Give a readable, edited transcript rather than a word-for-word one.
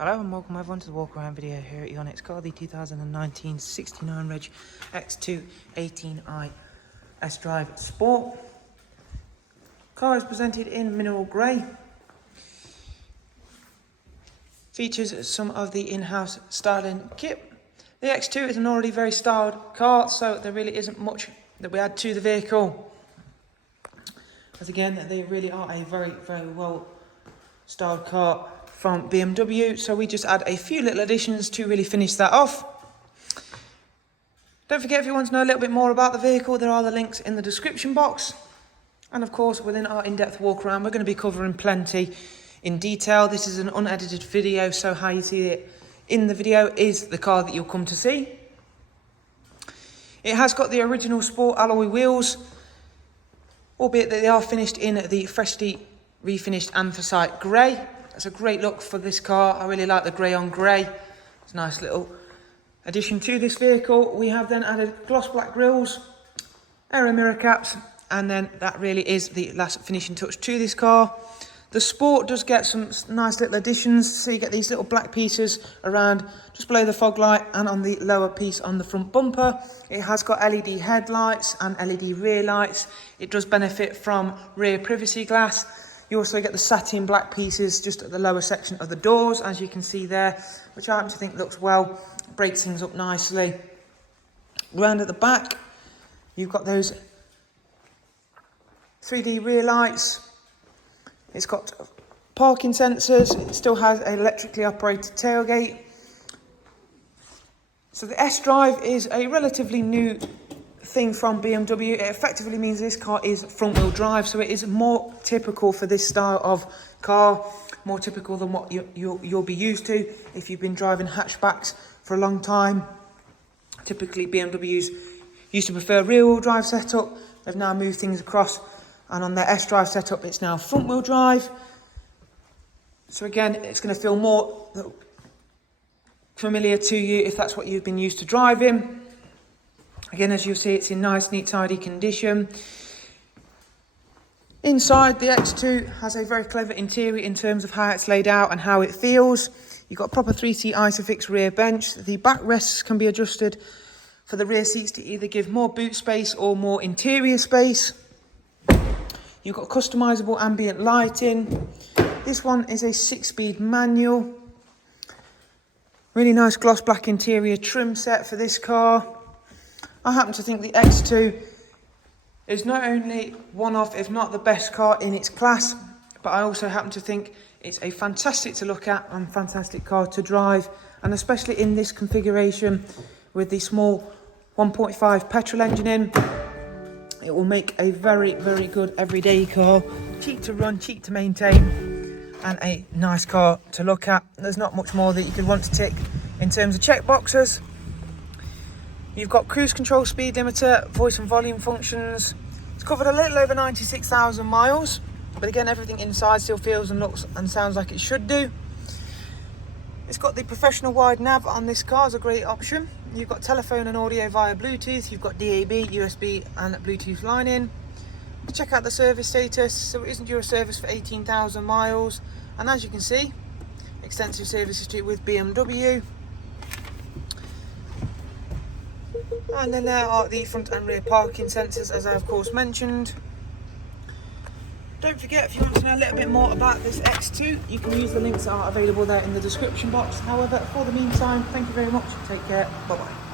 Hello and welcome everyone to the walk around video here at Yonex car, the 2019 69 Reg X2 18i S-Drive Sport. Car is presented in mineral grey. Features some of the in-house styling kit. The X2 is an already very styled car, so there really isn't much that we add to the vehicle. As again, they really are a very well styled car from BMW, so we just add a few little additions to really finish that off. Don't forget, if you want to know a little bit more about the vehicle, there are the links in the description box. And of course, within our in-depth walk around, we're going to be covering plenty in detail. This is an unedited video, so how you see it in the video is the car that you'll come to see. It has got the original Sport alloy wheels, albeit that they are finished in the freshly refinished anthracite grey. It's a great look for this car. I really like the grey on grey. It's a nice little addition to this vehicle. We have then added gloss black grills, aero mirror caps, and then that really is the last finishing touch to this car. The Sport does get some nice little additions. So you get these little black pieces around just below the fog light and on the lower piece on the front bumper. It has got LED headlights and LED rear lights. It does benefit from rear privacy glass. You also get the satin black pieces just at the lower section of the doors, as you can see there, which I happen to think looks well, breaks things up nicely. Round at the back, you've got those 3D rear lights. It's got parking sensors. It still has an electrically operated tailgate. So the S-Drive is a relatively new thing from BMW. It effectively means this car is front wheel drive, so it is more typical for this style of car, more typical than what you'll be used to if you've been driving hatchbacks for a long time. Typically BMWs used to prefer rear wheel drive setup. They've now moved things across, and on their S-Drive setup it's now front wheel drive. So again, it's going to feel more familiar to you if that's what you've been used to driving. Again, as you'll see, it's in nice, neat, tidy condition. Inside, the X2 has a very clever interior in terms of how it's laid out and how it feels. You've got a proper 3-seat ISOFIX rear bench. The backrests can be adjusted for the rear seats to either give more boot space or more interior space. You've got customizable ambient lighting. This one is a 6-speed manual. Really nice gloss black interior trim set for this car. I happen to think the X2 is not only one of, if not the best car in its class, but I also happen to think it's a fantastic to look at and fantastic car to drive, and especially in this configuration with the small 1.5 petrol engine in, it will make a very good everyday car. Cheap to run, cheap to maintain, and a nice car to look at. There's not much more that you could want to tick in terms of check boxes. You've got cruise control, speed limiter, voice and volume functions. It's covered a little over 96,000 miles, but again, everything inside still feels and looks and sounds like it should do. It's got the professional wide nav on this car as a great option. You've got telephone and audio via Bluetooth. You've got DAB, USB and Bluetooth line in. Check out the service status. So it isn't due a service for 18,000 miles. And as you can see, extensive service history with BMW. And then there are the front and rear parking sensors, as I of course mentioned. Don't forget, if you want to know a little bit more about this X2, you can use the links that are available there in the description box. However, for the meantime, thank you very much. Take care. Bye bye.